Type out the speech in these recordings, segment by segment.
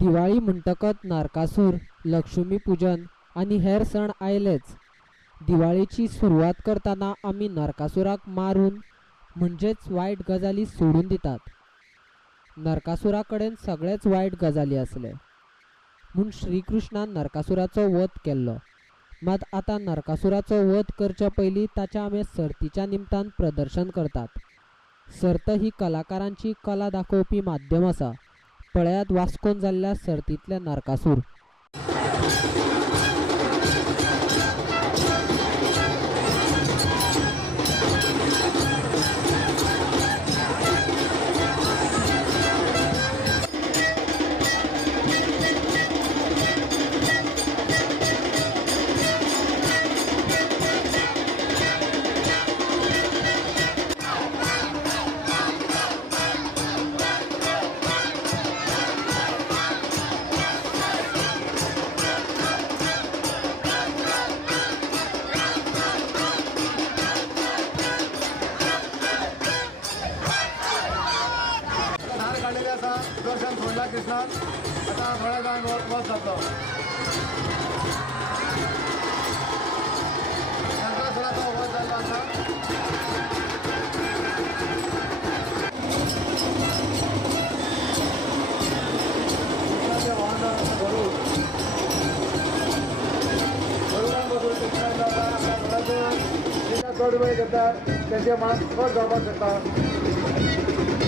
दिवाळी म्हणटकच नरकासूर, लक्ष्मीपूजन आणि हेर सण आयलेच. दिवाळीची सुरवात करताना आम्ही नरकासुराक मारून म्हणजेच वाईट गजाली सोडून दितात. नरकासुरा कडेन सगळेच वाईट गजाली असले म्हूण श्रीकृष्णान नरकासुराचो वध केल्लो. मात आता नरकासुराचो वध करच्या पयलीं ताच्या आमी सर्तीच्या निमतान प्रदर्शन करतात. सर्त ही कलाकारांची कला दाखोवपी माध्यम आसा. पळयात वास्कोन जाल्ल्या सर्तींतले नरकासूर. सुदर्शन सोडला कृष्णात आता थोड्या जाऊन वध जातो. नरकासुराचा वध झाला असा कृष्णाचे वाहन गरुड गरुडांपासून कृष्णाला आपल्या घरातून चढ वेळ घेतात. त्यांचे मान कट जावपाक शकता.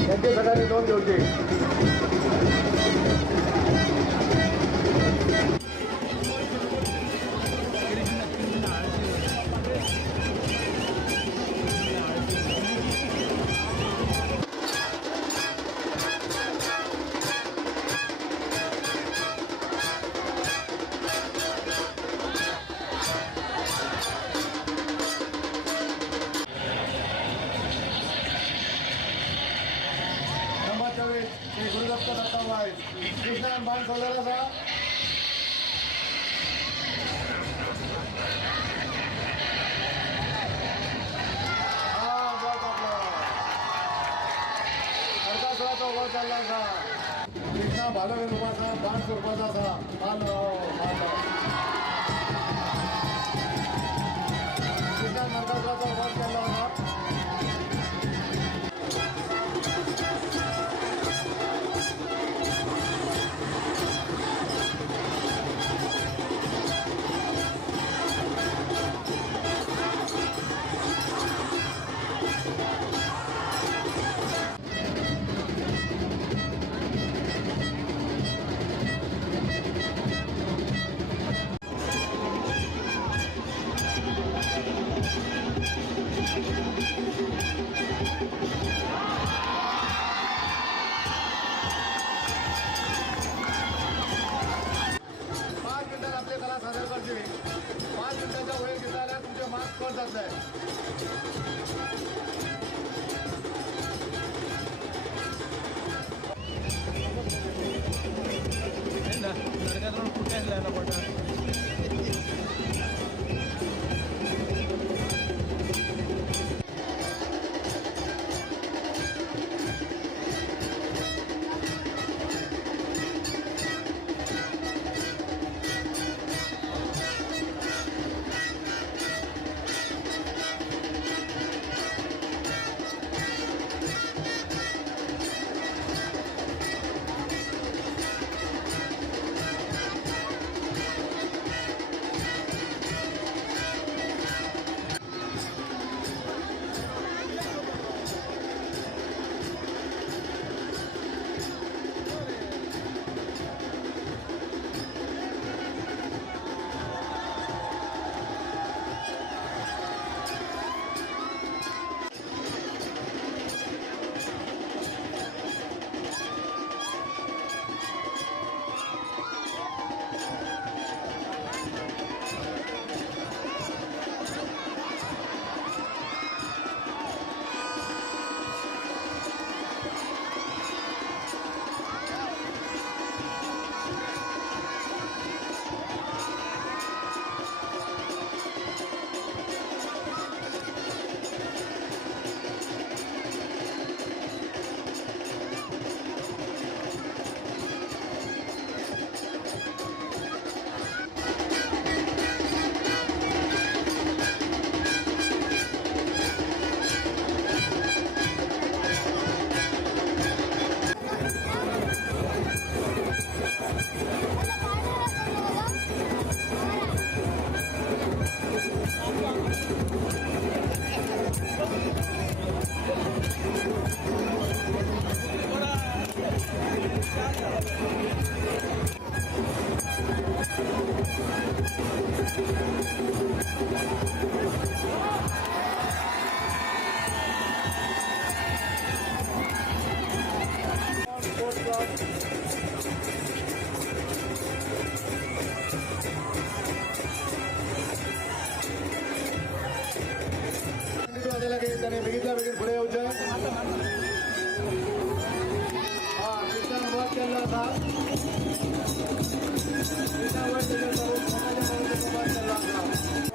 त्यांची सगळ्यांनी नोंद घेवची. श्री गुरुदत्त दत्ताबाई कृष्णान बाण सोडलेला असा. नरकासुराचा वध झाला असा. कृष्णा भालवीर रूपाचा बाण स्वरूपाचा असा. कृष्णा नरकासुराचा वध केला असा. मागे त्याने बेगीतल्या बेगीन पुढे येऊचे हा कृष्णान वध केल्लो आसा कृष्णान वध केल्लो आसा.